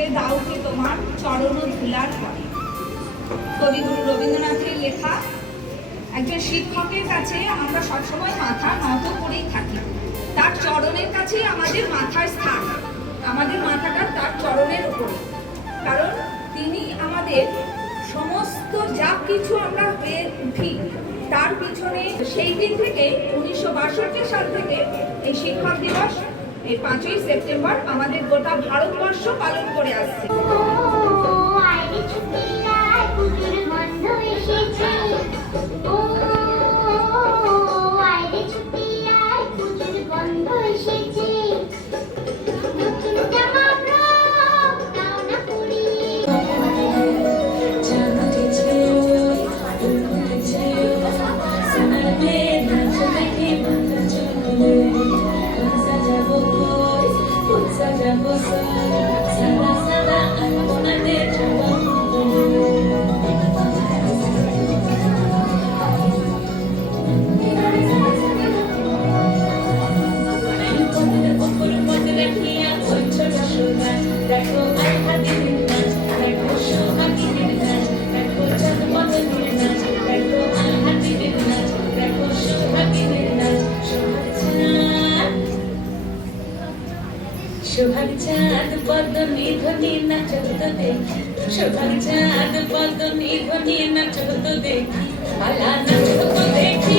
করে দাও কি তোমার চরণ ধুলার পরে। কবিগুরু রবীন্দ্রনাথের লেখা, একজন শিক্ষকের কাছে আমরা সবসময় মাথা নত করেই থাকি। তার চরণের কাছে আমাদের মাথার স্থান। আমাদের মাথাটা তার চরণের উপরে। কারণ তিনি আমাদের সমস্ত যা কিছু আমরা হয়ে উঠি, তার পিছনে সেই দিন থেকে উনিশশো বাষট্টি সাল থেকে এই শিক্ষক দিবস এই পাঁচই সেপ্টেম্বর আমাদের গোটা ভারতবর্ষ পালন করে আসছে। পুজোর গন্ধ এসেছে। সোহাগ চাঁদ পদ্ম নিধনি নাচত দেখি সোহাগ চাঁদ পদ্ম নিধনি নাচত দেখি পালা নাচত দেখি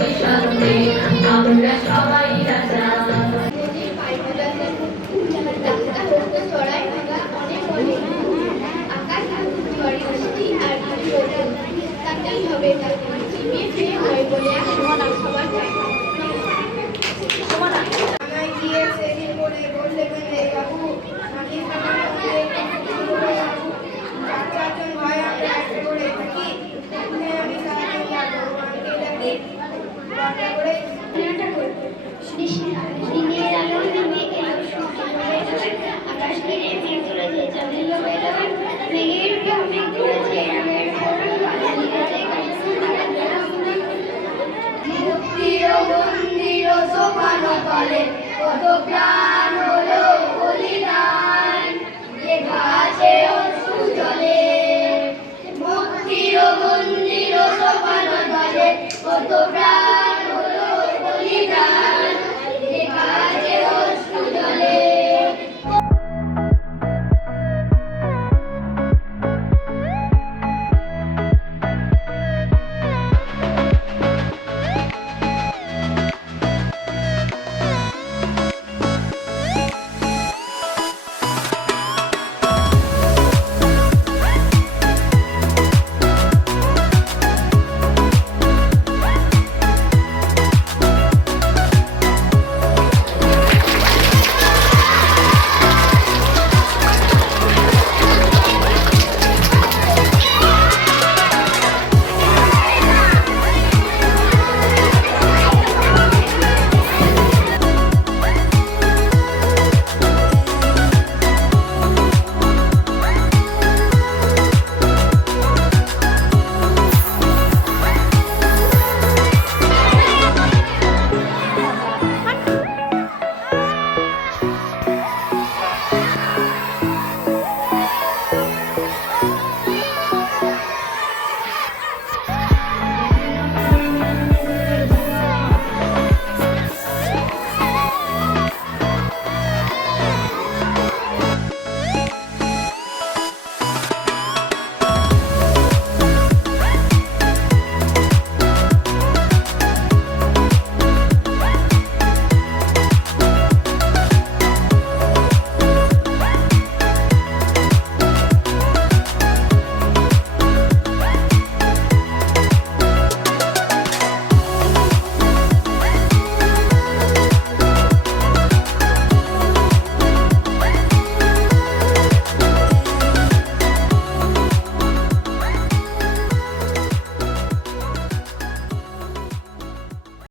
Amen. Yeah.